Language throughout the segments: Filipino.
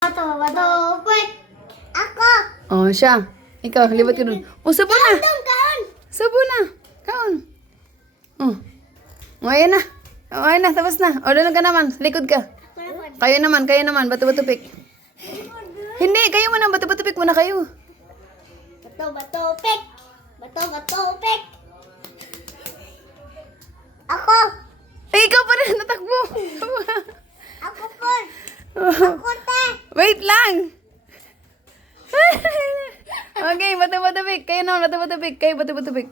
Bato, wait. Ako. Oh, siya. Ikaw, libat ka dun. Oh, sabo na. Kaon. Sabo na. Kaon. Oh. Oh, ayan na. Oh, ayan na. Tapos na. O, doon ka naman. Likod ka. Kayo naman. Bato-bato pick. Hindi, kayo muna. Bato-bato pick muna kayo. Bato, pek. Bato, pek. Ako. Ay, ikaw pa rin. Natakbo. Ako po. Ako te. Wait lang. Okay, bato-bato pick. Kayo naman. Bato-bato pick. Kayo bato-bato pick.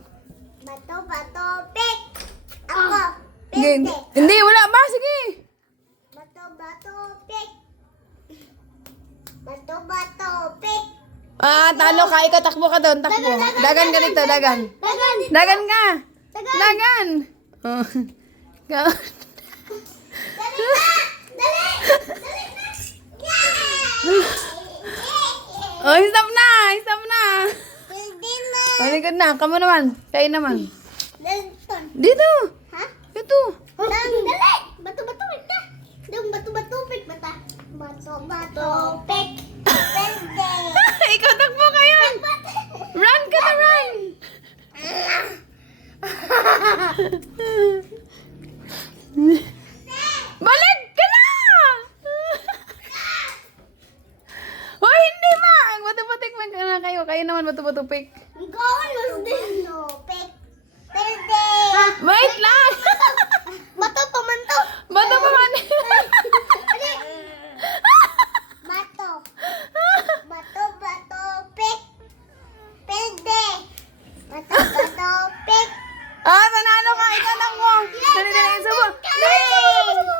Bato, pek. Ako. Hindi, Peste. hindi, wala ba? Sige. Bato, pek. Bato, pek. Ah, talo ka. Ikaw, takbo ka doon. Takbo. Dagan ka dito, dagan. Dagan. Dagan ka. Dagan. Dagan. Oh. Go. Dali na. Dali. Dali na. Yeah. Oh, stop na. Stop na. Hindi na. Malikod na. Kamu naman. Kayo naman. Dalton. Dito. Ha? Ito. Dali. Bato, wait na. Yung bato, pek, bata. Bato, pek. Pwede. Ikaw, takbo kayo. Run ka na, run. Balik ka na. Oh, hindi ma. Bato-batik man ka na kayo. Kayo naman bato-bato-pik. Ikaw, mas din. Bato, pek. Pwede. Wait lang. Bato, pamanto. Bato pa man. Bato. Bato, pek. Pwede. Bato, pek. Ah, sanalo ka. Ikaw lang mo. Dali, dali. Subo. Dali.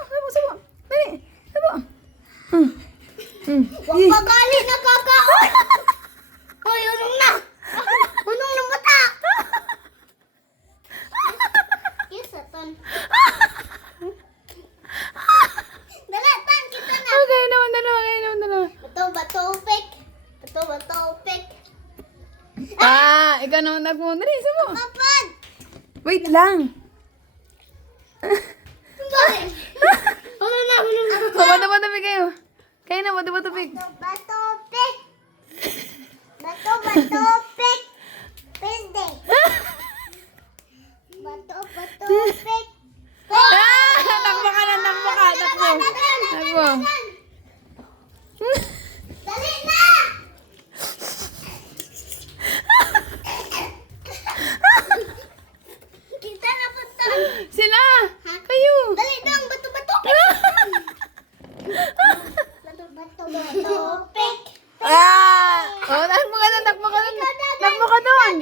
Subo. Dali. Subo. Huwag pagali na kakaon. Hoy, unong na. Unong na mata. Yes, atan. Dala, tan, kita na. Okay naman, dalawa. Kayo naman, dalawa. Bato, pek. Bato, pek. Ah, ikaw naman nagmo. Dali, subo. Kapag. Wait lang. Bakit? Unong na. Oh, bato-bato-pik kayo. Kayo na, bato-bato-pik. Bato, pek. Bato, pek. Pwede. Bato, pek. Ah! Takbo ka na, takbo ka. Takbo. Dali na! Kita na po to. Sila! Kayo! Dali dong, bato-bato. Bato, pek. Ah! Oh, takbo ka doon, takbo ka doon. Takbo ka doon.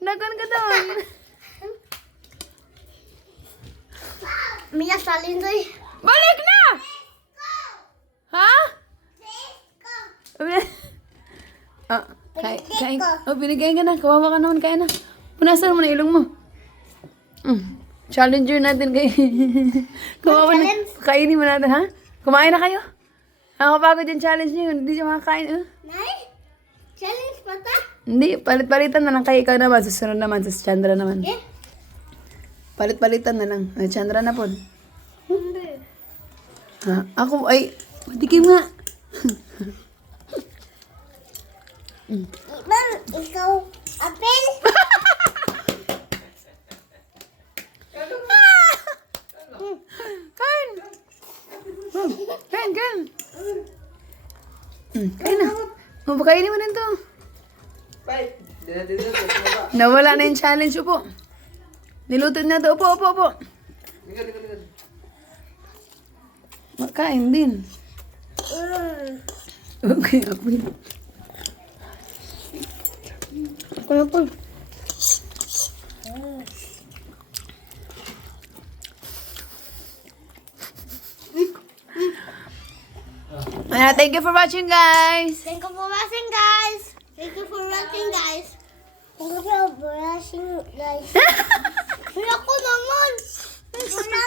Dagan ka doon. Mia salin doy. Balik na! Ha? Ah, kain. Oh, binigay ka na. Kawawa ka naman, kain na. Punasan mo na ilong mo. Challenger natin kay... Kawawa na. Kainin mo natin, ha? Kumain na kayo? Nakakapagod yung challenge niyo. Hindi siya makakain. Nay? Challenge pa ta? Hindi, palit-palitan na lang kayo. Ikaw naman, susunod naman, sa Chandra naman. Eh? Palit-palitan na lang. Ay, Chandra na po. Hindi. Ha? Ako, ay, matikim nga. Ma'am, ikaw, apel? Kain! Kain, kain. Kain na. Mapakainin mo din to. Nawala na yung challenge. Upo. Niluto na to. Upo. Makain din. Okay, ako yun. Ako na po. Thank you for watching, guys. Thank you for watching, guys. Thank you for watching, guys. Thank you for watching, guys. Ako naman.